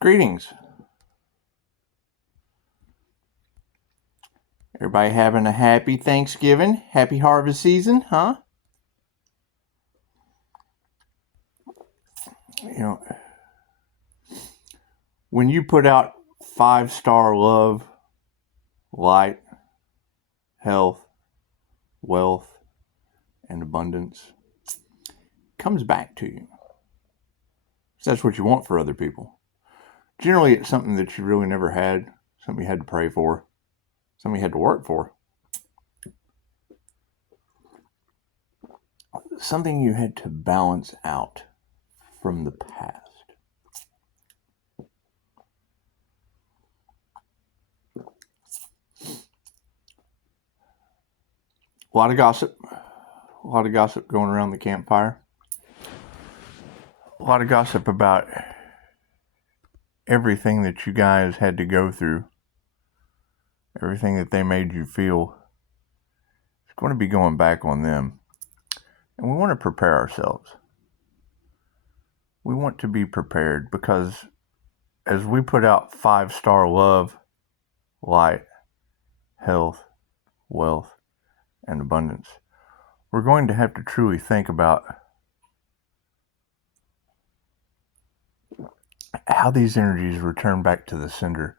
Greetings. Everybody having a happy Thanksgiving, happy harvest season, huh? You know, when you put out 5-star love, light, health, wealth, and abundance, it comes back to you. So that's what you want for other people. Generally, it's something that you really never had, something you had to pray for, something you had to work for, something you had to balance out from the past. A lot of gossip going around the campfire. A lot of gossip about everything that you guys had to go through, everything that they made you feel. It's going to be going back on them. And we want to prepare ourselves. We want to be prepared because as we put out 5-star love, light, health, wealth, and abundance, we're going to have to truly think about how these energies return back to the sender,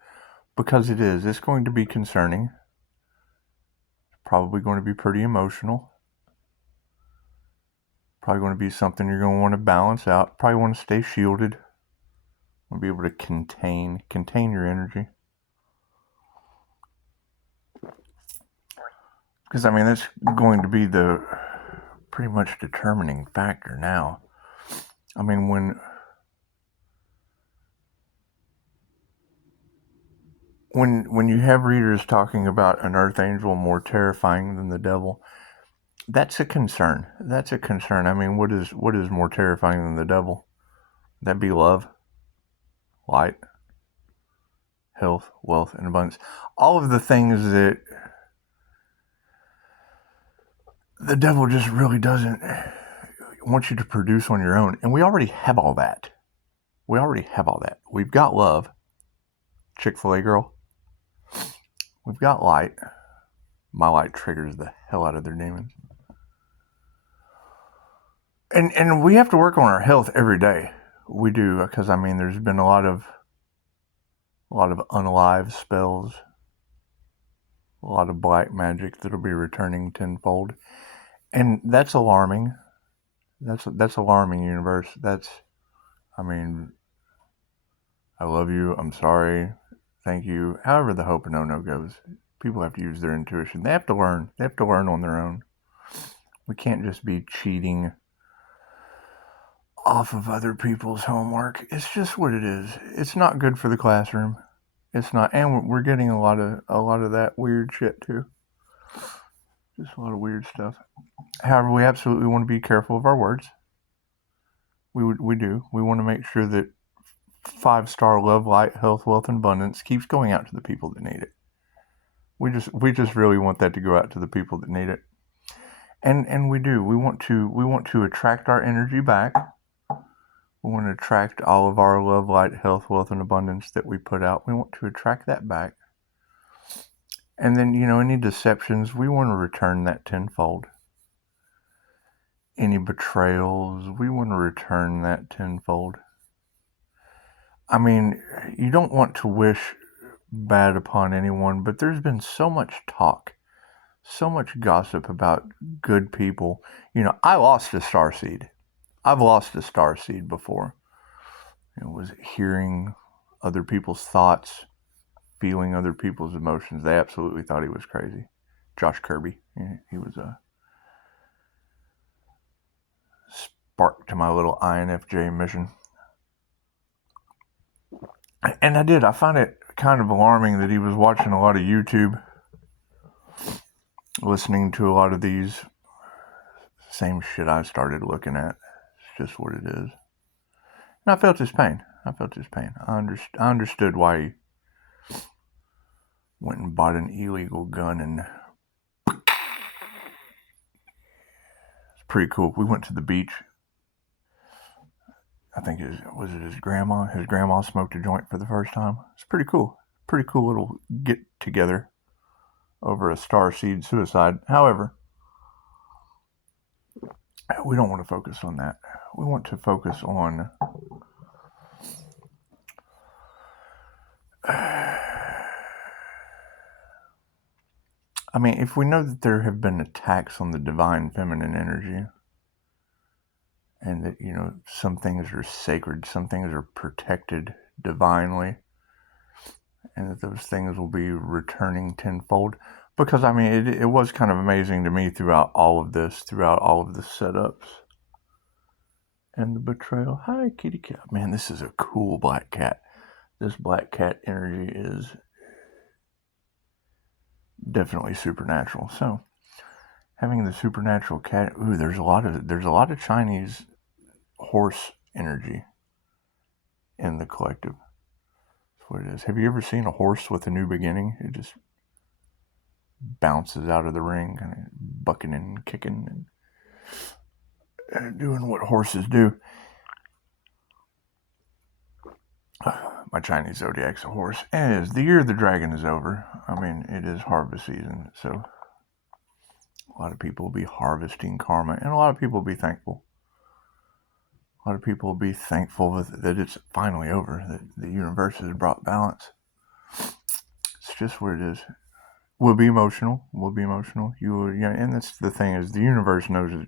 because it's going to be concerning. It's probably going to be pretty emotional. Probably going to be something you're going to want to balance out. Probably want to stay shielded. Want to be able to contain your energy. Because, that's going to be the pretty much determining factor now. When you have readers talking about an earth angel more terrifying than the devil, that's a concern. What is more terrifying than the devil? That'd be love, light, health, wealth, and abundance. All of the things that the devil just really doesn't want you to produce on your own. And we already have all that. We've got love, Chick-fil-A girl. We've got light. My light triggers the hell out of their demons. And we have to work on our health every day. We do, because there's been a lot of unalive spells, a lot of black magic that'll be returning tenfold, and that's alarming. That's alarming, universe. I love you. I'm sorry. Thank you. However the hope and no goes, people have to use their intuition. They have to learn. They have to learn on their own. We can't just be cheating off of other people's homework. It's just what it is. It's not good for the classroom. It's not, and we're getting a lot of that weird shit too. Just a lot of weird stuff. However, we absolutely want to be careful of our words. We do. We want to make sure that 5-star love, light, health, wealth, and abundance keeps going out to the people that need it. We just really want that to go out to the people that need it. And we do. We want to attract our energy back. We want to attract all of our love, light, health, wealth, and abundance that we put out. We want to attract that back. And then, any deceptions, we want to return that tenfold. Any betrayals, we want to return that tenfold. You don't want to wish bad upon anyone, but there's been so much talk, so much gossip about good people. I lost a starseed. I've lost a starseed before. Was hearing other people's thoughts, feeling other people's emotions. They absolutely thought he was crazy. Josh Kirby. He was a spark to my little INFJ mission. And I found it kind of alarming that he was watching a lot of YouTube, listening to a lot of these same shit I started looking at. It's just what it is. And I felt his pain. I understood why he went and bought an illegal gun, and it's pretty cool. We went to the beach. I think was it his grandma? His grandma smoked a joint for the first time. It's pretty cool. Pretty cool little get together over a starseed suicide. However, we don't want to focus on that. We want to focus on I mean, if we know that there have been attacks on the divine feminine energy, and that, you know, some things are sacred, some things are protected divinely, and that those things will be returning tenfold. Because, I mean, it was kind of amazing to me throughout all of the setups and the betrayal. Hi, kitty cat. Man, this is a cool black cat. This black cat energy is definitely supernatural. So, having the supernatural cat, there's a lot of Chinese horse energy in the collective. That's what it is. Have you ever seen a horse with a new beginning? It just bounces out of the ring, kind of bucking and kicking and doing what horses do. My Chinese zodiac's a horse. And the year of the dragon is over. I mean, it is harvest season, so a lot of people will be harvesting karma, and a lot of people will be thankful. A lot of people will be thankful that it's finally over, that the universe has brought balance. It's just what it is. We'll be emotional. And that's the thing, is the universe knows it.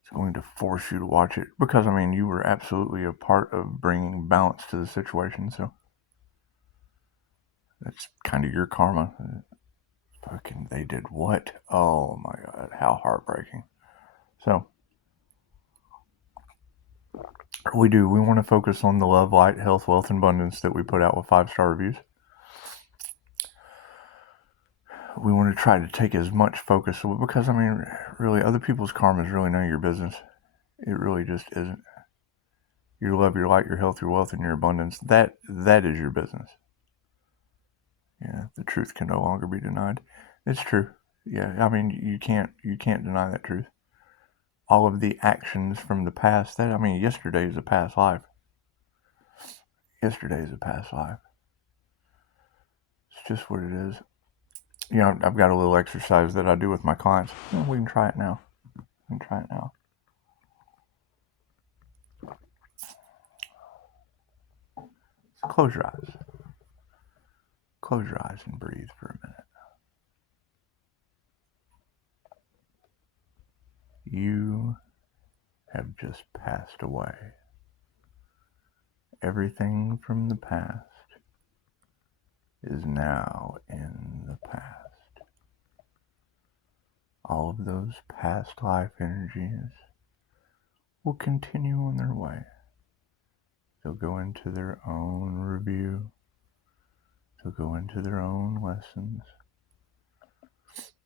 It's going to force you to watch it, because, I mean, you were absolutely a part of bringing balance to the situation, so that's kind of your karma. Fucking, they did what? Oh my God, how heartbreaking. So, we want to focus on the love, light, health, wealth, and abundance that we put out with 5-star reviews. We want to try to take as much focus, because, I mean, really, other people's karma is really none of your business. It really just isn't. Your love, your light, your health, your wealth, and your abundance, that is your business. Yeah, the truth can no longer be denied. It's true. Yeah, I mean, you can't deny that truth. All of the actions from the past, yesterday is a past life. Yesterday is a past life. It's just what it is. You know, I've got a little exercise that I do with my clients. We can try it now. So close your eyes. Close your eyes and breathe for a minute. You have just passed away. Everything from the past is now in the past. All of those past life energies will continue on their way. They'll go into their own review. They'll go into their own lessons.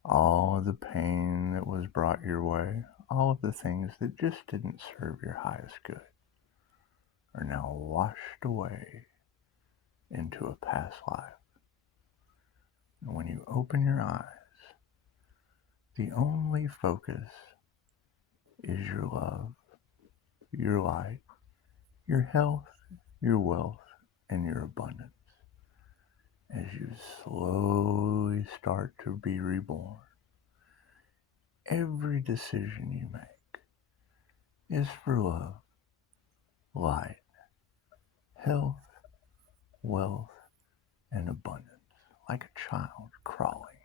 All of the pain that was brought your way, all of the things that just didn't serve your highest good, are now washed away into a past life. And when you open your eyes, the only focus is your love, your light, your health, your wealth, and your abundance. As you slowly start to be reborn, every decision you make is for love, light, health, wealth, and abundance. Like a child crawling,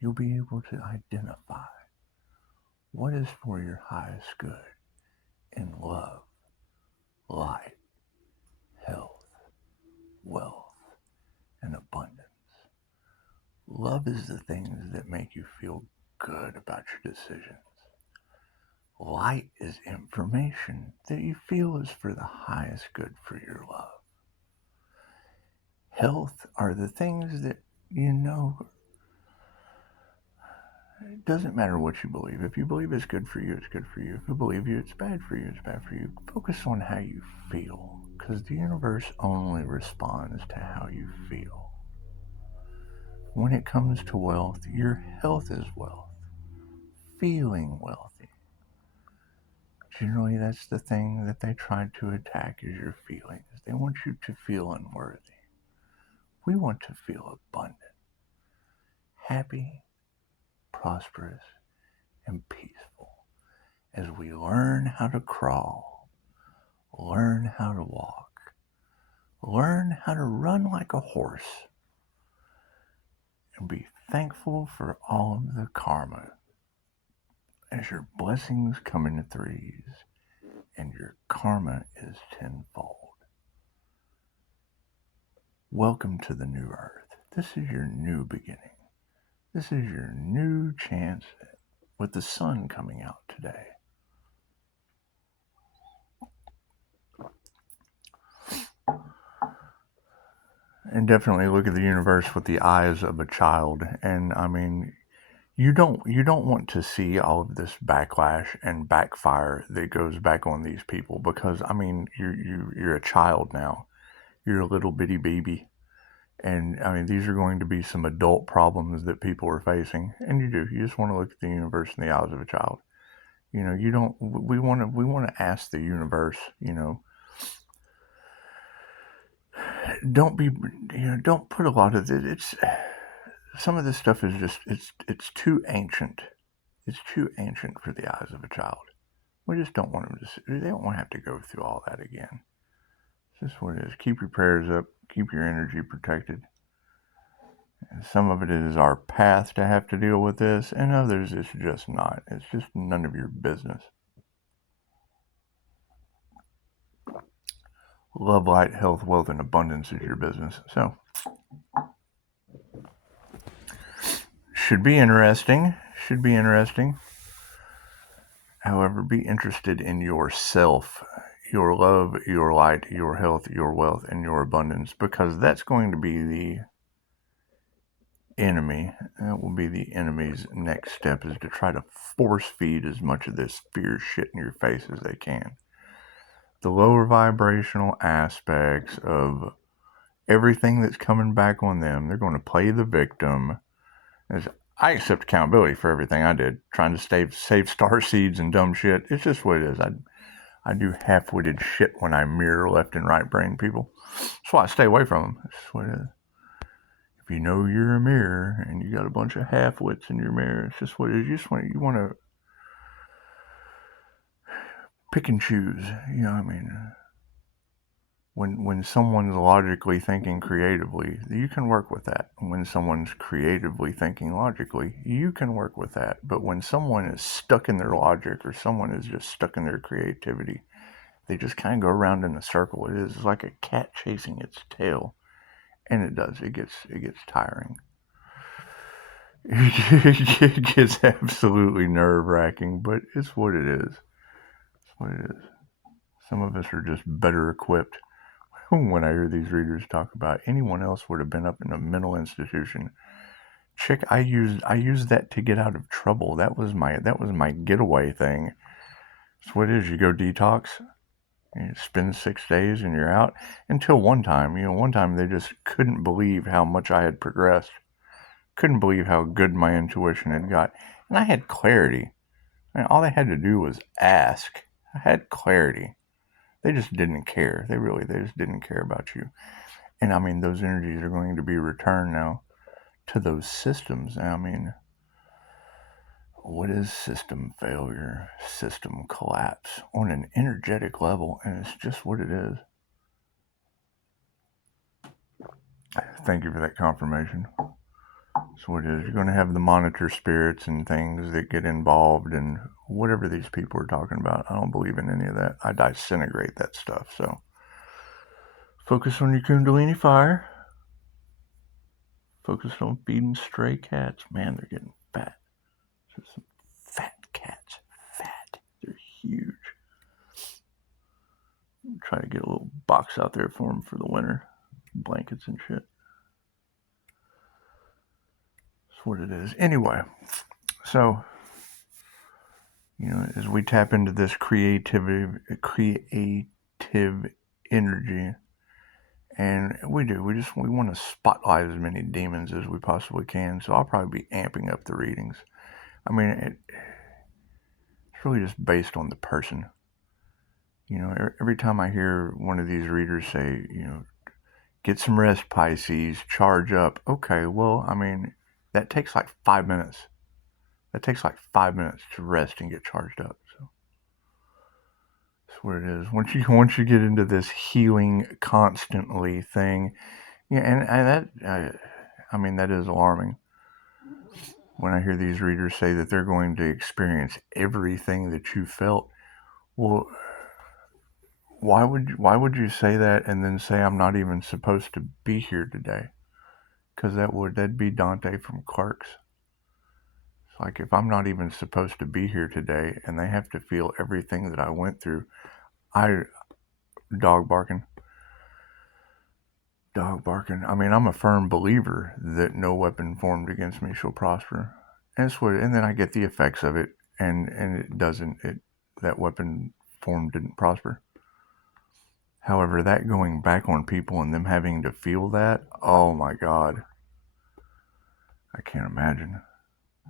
you'll be able to identify what is for your highest good in love, light, health, wealth, and abundance. Love is the things that make you feel good about your decisions. Light is information that you feel is for the highest good for your love. Health are the things that you know. It doesn't matter what you believe. If you believe it's good for you, it's good for you. If you believe it's bad for you, it's bad for you. Focus on how you feel, because the universe only responds to how you feel. When it comes to wealth, your health is wealth. Feeling wealthy, Generally, that's the thing that they try to attack is your feelings. They want you to feel unworthy. We want to feel abundant, happy, prosperous, and peaceful as we learn how to crawl, learn how to walk, learn how to run like a horse, and be thankful for all of the karma as your blessings come in threes and your karma is tenfold. Welcome to the new earth. This is your new beginning. This is your new chance with the sun coming out today. And definitely look at the universe with the eyes of a child. And I mean, you don't want to see all of this backlash and backfire that goes back on these people, because I mean, you're a child now. You're a little bitty baby. And I mean, these are going to be some adult problems that people are facing. And you just want to look at the universe in the eyes of a child. We want to ask the universe, don't put a lot of it. Some of this stuff is just, it's too ancient. It's too ancient for the eyes of a child. We just don't want them they don't want to have to go through all that again. It's just what it is. Keep your prayers up. Keep your energy protected. And some of it is our path to have to deal with this, and others it's just not. It's just none of your business. Love, light, health, wealth, and abundance is your business. So, should be interesting. However, be interested in yourself, your love, your light, your health, your wealth, and your abundance, because that's going to be the enemy. That will be the enemy's next step, is to try to force feed as much of this fear shit in your face as they can. The lower vibrational aspects of everything that's coming back on them, they're going to play the victim. As I accept accountability for everything I did, trying to save star seeds and dumb shit. It's just what it is. I do half-witted shit when I mirror left and right brain people. That's why I stay away from them. That's just what it is. If you know you're a mirror and you got a bunch of half-wits in your mirror, it's just what it is. You want to pick and choose. When someone's logically thinking creatively, you can work with that. When someone's creatively thinking logically, you can work with that. But when someone is stuck in their logic, or someone is just stuck in their creativity, they just kind of go around in a circle. It is like a cat chasing its tail. And it does. It gets tiring. It gets absolutely nerve-wracking, but it's what it is. It's what it is. Some of us are just better equipped. When I hear these readers talk about anyone else would have been up in a mental institution. Chick, I used that to get out of trouble. That was my getaway thing. That's what it is. You go detox, you spend 6 days and you're out. Until one time they just couldn't believe how much I had progressed. Couldn't believe how good my intuition had got. And I had clarity. All they had to do was ask. I had clarity. They just didn't care. They just didn't care about you. And I mean, those energies are going to be returned now to those systems. I mean, what is system failure? System collapse on an energetic level, and it's just what it is. Thank you for that confirmation. That's what it is. You're going to have the monitor spirits and things that get involved in whatever these people are talking about. I don't believe in any of that. I disintegrate that stuff. So focus on your Kundalini fire. Focus on feeding stray cats. Man, they're getting fat. There's some fat cats. Fat. They're huge. Try to get a little box out there for them for the winter. Blankets and shit. That's what it is. Anyway, so, as we tap into this creative energy, and we want to spotlight as many demons as we possibly can. So I'll probably be amping up the readings. I mean, it's really just based on the person. You know, every time I hear one of these readers say, you know, get some rest, Pisces, charge up. Okay, well, I mean, that takes like 5 minutes. That takes like 5 minutes to rest and get charged up. So that's what it is. Once you get into this healing constantly thing, yeah, and that I mean that is alarming. When I hear these readers say that they're going to experience everything that you felt, well, why would you say that and then say I'm not even supposed to be here today? Because that'd be Dante from Clark's. It's like if I'm not even supposed to be here today and they have to feel everything that I went through, I dog barking. Dog barking. I mean, I'm a firm believer that no weapon formed against me shall prosper. And then I get the effects of it, and it doesn't. That weapon form didn't prosper. However, that going back on people and them having to feel that, oh my God, I can't imagine.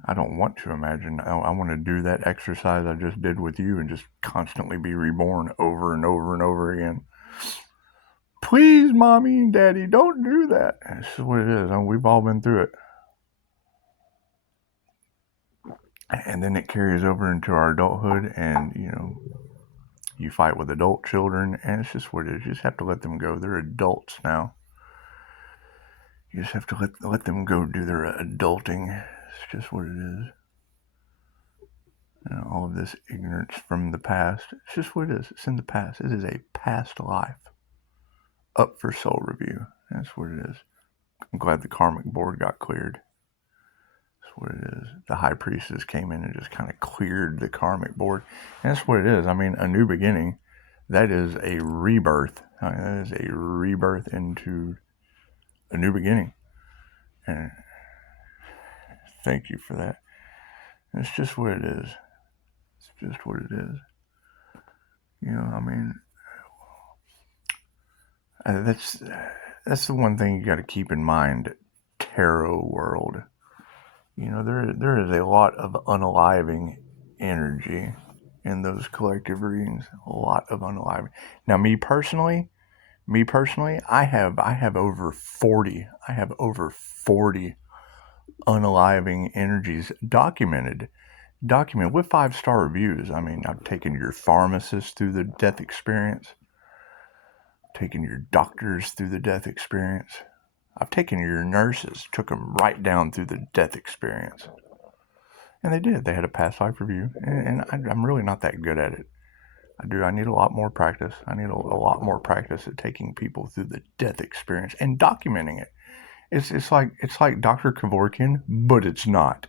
I don't want to imagine. I want to do that exercise I just did with you and just constantly be reborn over and over and over again. Please, mommy and daddy, don't do that. This is what it is. We've all been through it. And then it carries over into our adulthood, and, you know, you fight with adult children, and it's just what it is. You just have to let them go. They're adults now. You just have to let them go do their adulting. It's just what it is. You know, all of this ignorance from the past. It's just what it is. It's in the past. It is a past life. Up for soul review. That's what it is. I'm glad the karmic board got cleared. That's what it is. The high priestess came in and just kind of cleared the karmic board. And that's what it is. I mean, a new beginning. That is a rebirth. That is a rebirth into a new beginning. And thank you for that. It's just what it is. It's just what it is. You know, I mean, that's the one thing you got to keep in mind. Tarot world. You know, there is a lot of unaliving energy in those collective readings. A lot of unaliving. Now, me personally, I have over 40. I have over 40 unaliving energies documented with 5-star reviews. I mean, I've taken your pharmacist through the death experience, taken your doctors through the death experience. I've taken your nurses, took them right down through the death experience. And they did. They had a past life review. And I'm really not that good at it. I need a lot more practice. I need a lot more practice at taking people through the death experience and documenting it. It's like Dr. Kevorkian, but it's not.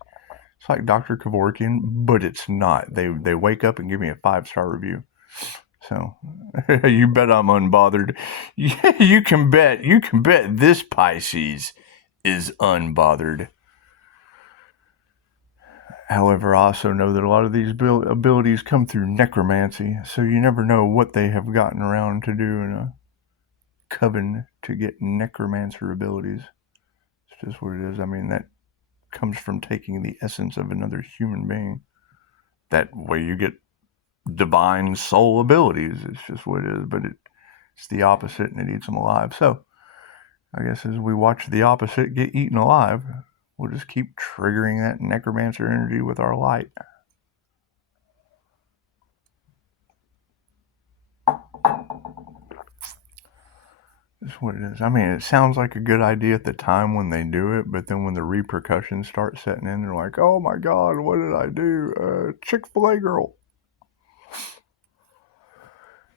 It's like Dr. Kevorkian, but it's not. They wake up and give me a 5-star review. So you bet I'm unbothered. Yeah, you can bet this Pisces is unbothered. However, I also know that a lot of these abilities come through necromancy, so you never know what they have gotten around to do in a coven to get necromancer abilities. It's just what it is. I mean, that comes from taking the essence of another human being. That way you get divine soul abilities. It's just what it is, but it's the opposite and it eats them alive. So I guess as we watch the opposite get eaten alive, we'll just keep triggering that necromancer energy with our light. That's what it is. I mean, it sounds like a good idea at the time when they do it, but then when the repercussions start setting in, they're like, oh my God, what did I do? Chick-fil-A girl.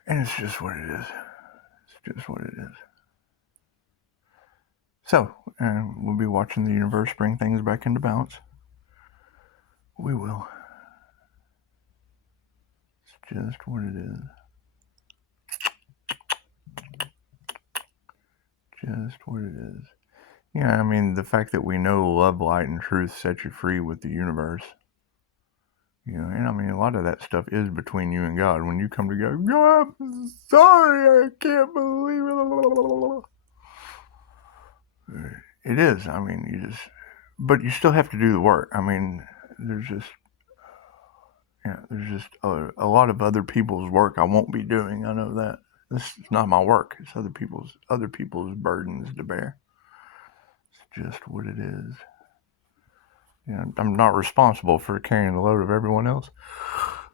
And it's just what it is. It's just what it is. So, we'll be watching the universe bring things back into balance. We will. It's just what it is. Just what it is. Yeah, I mean, the fact that we know love, light, and truth set you free with the universe. You know, and I mean, a lot of that stuff is between you and God. When you come together, God, I'm sorry, I can't believe it. It is. I mean, but you still have to do the work. I mean, there's just, Yeah, there's just a lot of other people's work I won't be doing. I know that. This is not my work. It's other people's burdens to bear. It's just what it is. Yeah, I'm not responsible for carrying the load of everyone else.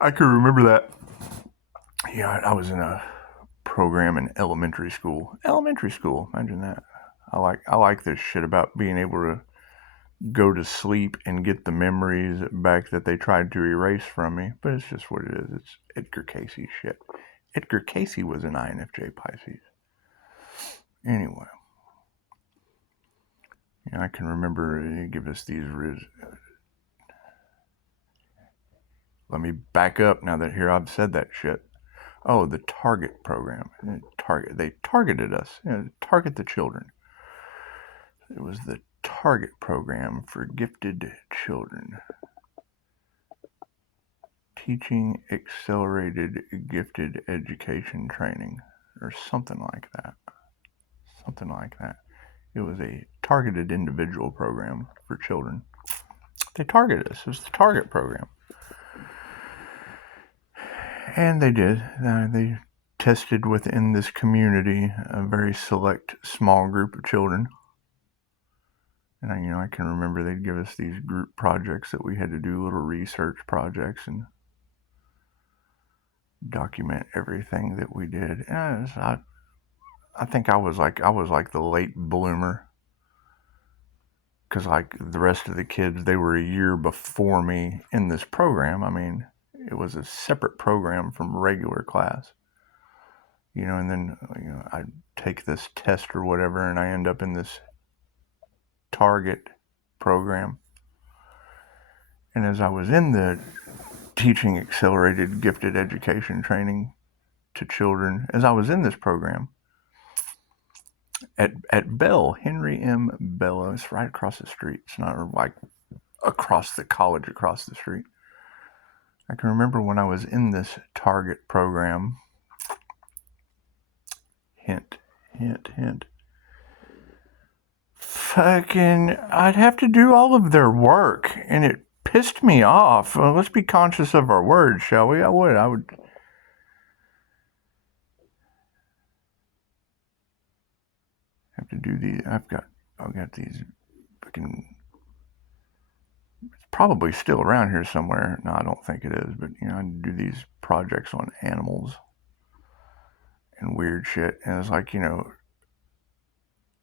I can remember that. Yeah, I was in a program in elementary school. Elementary school, imagine that. I like this shit about being able to go to sleep and get the memories back that they tried to erase from me. But it's just what it is. It's Edgar Cayce shit. Edgar Cayce was an INFJ Pisces. Anyway, yeah, I can remember give us these. Let me back up now that here I've said that shit. Oh, the Target program. They targeted us. Target the children. It was the Target program for gifted children. Teaching Accelerated Gifted Education Training, or something like that. Something like that. It was a targeted individual program for children. They targeted us. It was the Target program. And they did. They tested within this community a very select small group of children. And I can remember they'd give us these group projects that we had to do, little research projects, and document everything that we did. And I think I was like the late bloomer, because like the rest of the kids, they were a year before me in this program. I mean, it was a separate program from regular class, and then I take this test or whatever, and I end up in this Target program. And as I was in the Teaching Accelerated Gifted Education Training to Children, as I was in this program, at Bell, Henry M. Bell, it's right across the street. It's not like across the college across the street. I can remember when I was in this Target program, hint, fucking, I'd have to do all of their work, and it pissed me off. Well, let's be conscious of our words, shall we? I would have to do these. I've got these fucking, it's probably still around here somewhere. No, I don't think it is, but I do these projects on animals and weird shit, and it's like,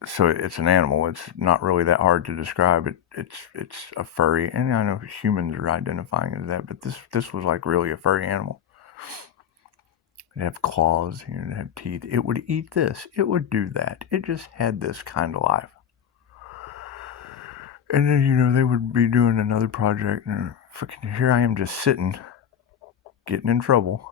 so it's an animal. It's not really that hard to describe. It's a furry, and I know humans are identifying as that, but this was like really a furry animal. It'd have claws, it'd have teeth. It would eat this. It would do that. It just had this kind of life. And then, they would be doing another project, and fucking here I am just sitting, getting in trouble.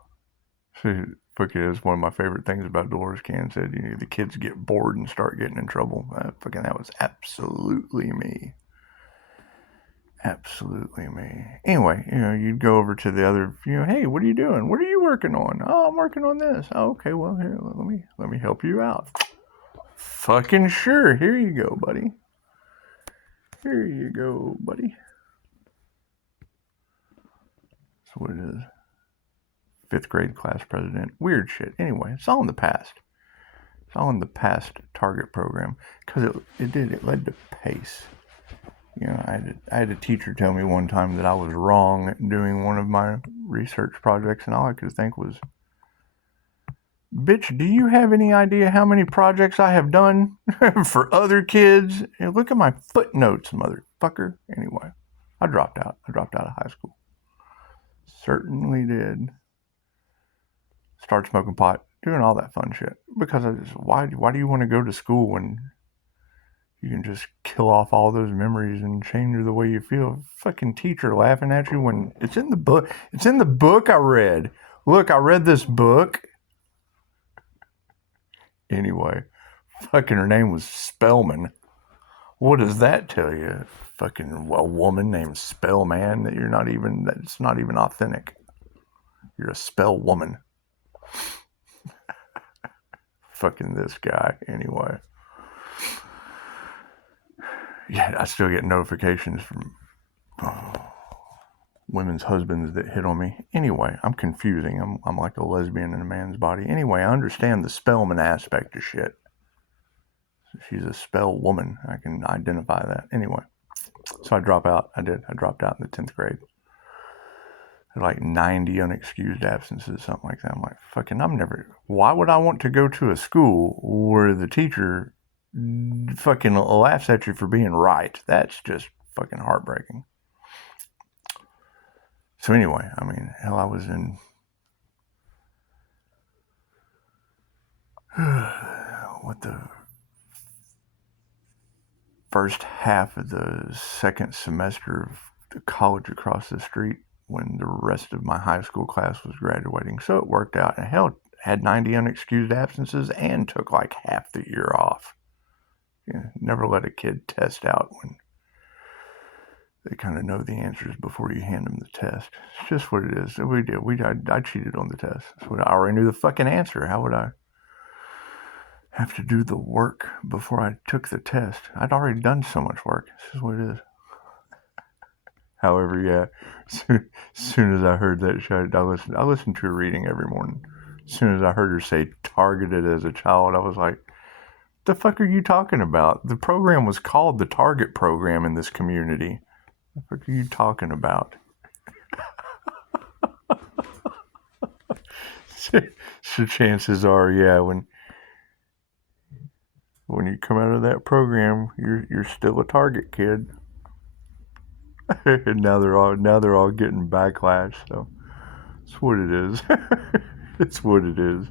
So, fucking, it's one of my favorite things about Dolores Cannon said, the kids get bored and start getting in trouble. That was absolutely me. Absolutely me. Anyway, you'd go over to the other, hey, what are you doing? What are you working on? Oh, I'm working on this. Oh, okay, well, here, let me help you out. Fucking sure. Here you go, buddy. Here you go, buddy. That's what it is. 5th grade class president. Weird shit. Anyway, it's all in the past. It's all in the past Target program, because it led to PACE. I had a teacher tell me one time that I was wrong doing one of my research projects, and all I could think was, bitch, do you have any idea how many projects I have done for other kids? Look at my footnotes, motherfucker. Anyway, I dropped out. I dropped out of high school. Certainly did. Start smoking pot, doing all that fun shit. Because why do you want to go to school when you can just kill off all those memories and change the way you feel? Fucking teacher laughing at you when it's in the book. It's in the book I read. Look, I read this book. Anyway, fucking her name was Spellman. What does that tell you? Fucking a woman named Spellman that's not even authentic. You're a spell woman. Fucking this guy. Anyway. Yeah, I still get notifications from women's husbands that hit on me. Anyway, I'm confusing. I'm like a lesbian in a man's body. Anyway, I understand the spellman aspect of shit. She's a spell woman. I can identify that. Anyway, so I drop out. I dropped out in the 10th grade. Like 90 unexcused absences, something like that. I'm like, fucking, why would I want to go to a school where the teacher fucking laughs at you for being right? That's just fucking heartbreaking. So anyway, I mean, hell, I was in what the first half of the second semester of the college across the street when the rest of my high school class was graduating. So it worked out. And hell, had 90 unexcused absences and took like half the year off. Never let a kid test out when they kind of know the answers before you hand them the test. It's just what it is. We did. I cheated on the test. That's what I already knew the fucking answer. How would I have to do the work before I took the test? I'd already done so much work. This is what it is. However, yeah, as soon as I heard that shit, I listened to her reading every morning. As soon as I heard her say targeted as a child, I was like, the fuck are you talking about? The program was called the Target Program in this community. The fuck are you talking about? So chances are, yeah, when you come out of that program, you're still a target kid. And now they're all getting backlash. So it's what it is. It's what it is.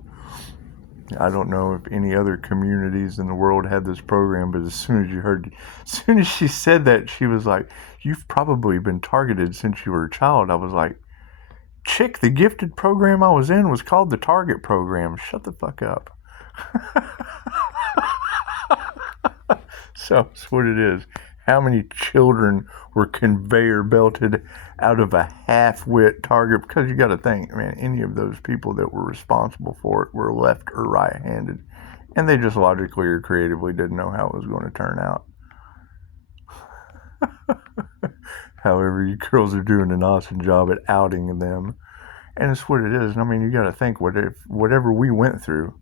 I don't know if any other communities in the world had this program, but as soon as she said that, she was like, "You've probably been targeted since you were a child." I was like, "Chick, the gifted program I was in was called the Target Program. Shut the fuck up." So that's what it is. How many children were conveyor belted out of a half-wit target? Because you got to think, man, any of those people that were responsible for it were left or right-handed, and they just logically or creatively didn't know how it was going to turn out. However, you girls are doing an awesome job at outing them, and it's what it is. I mean, you got to think, whatever we went through,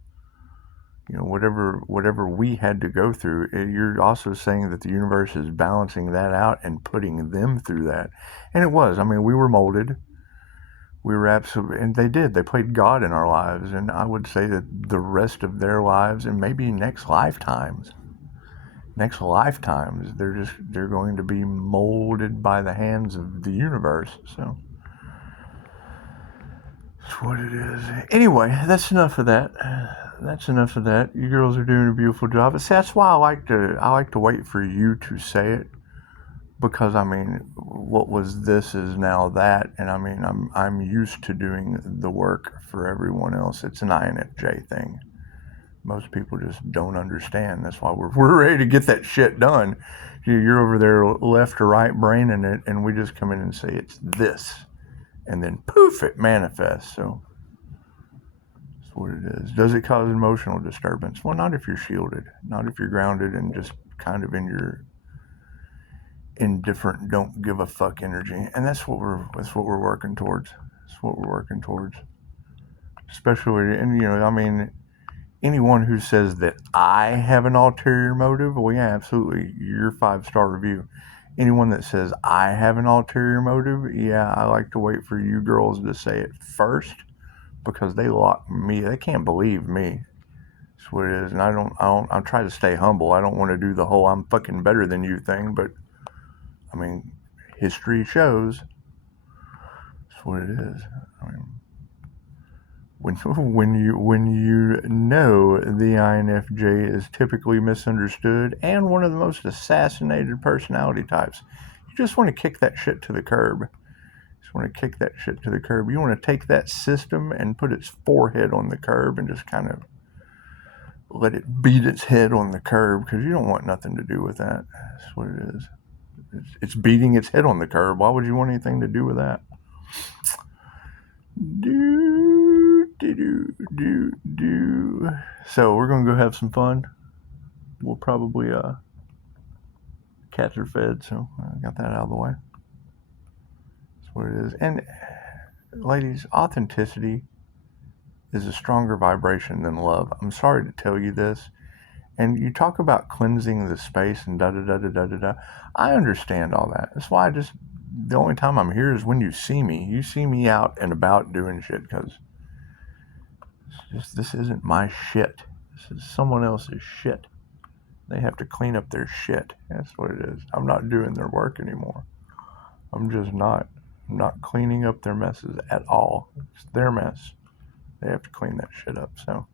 whatever we had to go through, you're also saying that the universe is balancing that out and putting them through that. And it was. I mean, we were molded. We were absolutely, and they played God in our lives. And I would say that the rest of their lives, and maybe next lifetimes, they're going to be molded by the hands of the universe. So that's what it is. Anyway, that's enough of that. You girls are doing a beautiful job. See, that's why I like to wait for you to say it, because I mean, what was this is now that, and I mean, I'm used to doing the work for everyone else. It's an INFJ thing. Most people just don't understand. That's why we're ready to get that shit done. You're over there left or right braining it, and we just come in and say it's this, and then poof, it manifests. So that's what it is. Does it cause emotional disturbance? Well, not if you're shielded, not if you're grounded and just kind of in your indifferent, don't give a fuck energy. And that's what we're working towards. That's what we're working towards. Especially, and I mean, anyone who says that I have an ulterior motive, well, yeah, absolutely, you're 5-star review. Anyone that says I have an ulterior motive, yeah, I like to wait for you girls to say it first, because they lock me. They can't believe me. That's what it is. And I try to stay humble. I don't want to do the whole I'm fucking better than you thing, but I mean, history shows. That's what it is. I mean, when you know the INFJ is typically misunderstood and one of the most assassinated personality types, you just want to kick that shit to the curb. You want to kick that shit to the curb. You want to take that system and put its forehead on the curb and just kind of let it beat its head on the curb, because you don't want nothing to do with that. That's what it is. It's beating its head on the curb. Why would you want anything to do with that? So we're gonna go have some fun. We'll probably cats are fed, so I got that out of the way. That's what it is. And ladies, authenticity is a stronger vibration than love. I'm sorry to tell you this. And you talk about cleansing the space and da-da-da-da-da-da-da. I understand all that. That's why the only time I'm here is when you see me. You see me out and about doing shit, because this isn't my shit. This is someone else's shit. They have to clean up their shit. That's what it is. I'm not doing their work anymore. I'm just not. I'm not cleaning up their messes at all. It's their mess. They have to clean that shit up, so.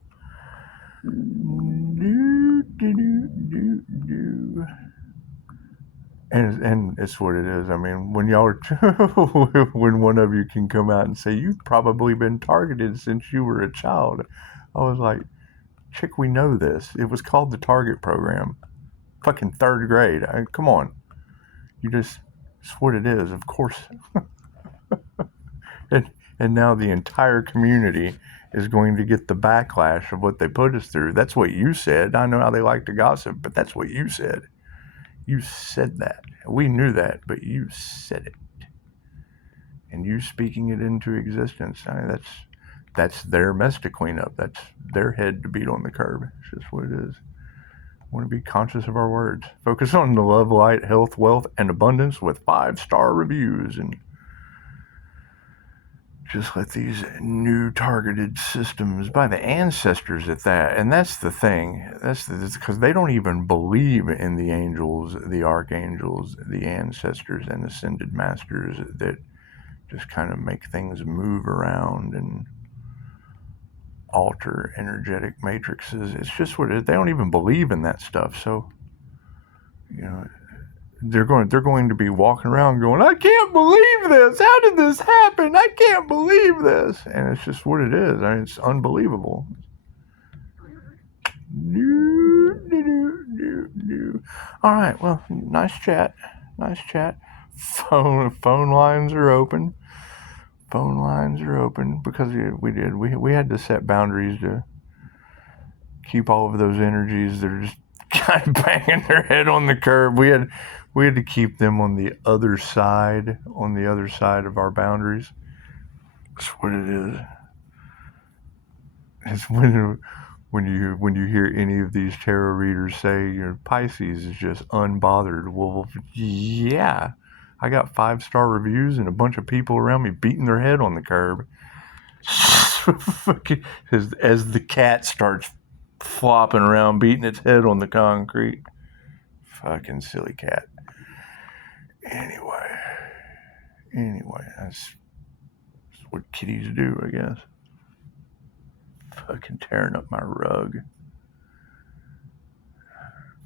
And it's what it is. I mean, when y'all are, when one of you can come out and say, you've probably been targeted since you were a child. I was like, chick, we know this. It was called the Target Program. Fucking third grade. Come on. It's what it is, of course. And now the entire community is going to get the backlash of what they put us through. That's what you said. I know how they like to gossip, but that's what you said. You said that. We knew that, but you said it. And you speaking it into existence. I mean, that's their mess to clean up. That's their head to beat on the curb. It's just what it is. We want to be conscious of our words. Focus on the love, light, health, wealth, and abundance with 5-star reviews, and just let these new targeted systems by the ancestors at that. And that's the thing. That's because they don't even believe in the angels, the archangels, the ancestors, and ascended masters that just kind of make things move around and alter energetic matrices. It's just what it is. They don't even believe in that stuff. So, they're going to be walking around going, I can't believe this. How did this happen? I can't believe this. And it's just what it is. I mean, it's unbelievable. All right. Well, nice chat. Phone lines are open. Because we had to set boundaries to keep all of those energies that are just kind of banging their head on the curb. We had to keep them on the other side of our boundaries. That's what it is. It's when you hear any of these tarot readers say, Pisces is just unbothered. Well, yeah, I got 5-star reviews and a bunch of people around me beating their head on the curb. as the cat starts flopping around, beating its head on the concrete. Fucking silly cat. Anyway, that's what kitties do, I guess. Fucking tearing up my rug.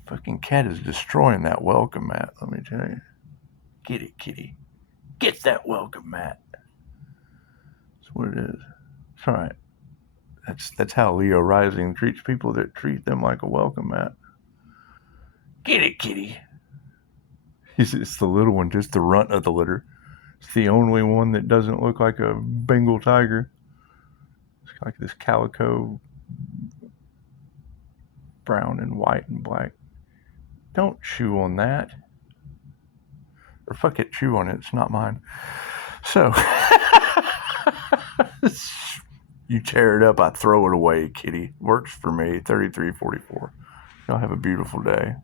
Fucking cat is destroying that welcome mat, let me tell you. Get it, kitty. Get that welcome mat. That's what it is. It's alright. That's how Leo Rising treats people that treat them like a welcome mat. Get it, kitty. It's the little one, just the runt of the litter. It's the only one that doesn't look like a Bengal tiger. It's like this calico, brown and white and black. Don't chew on that. Or fuck it, chew on it. It's not mine. So, you tear it up, I throw it away, kitty. Works for me. 3344. Y'all have a beautiful day.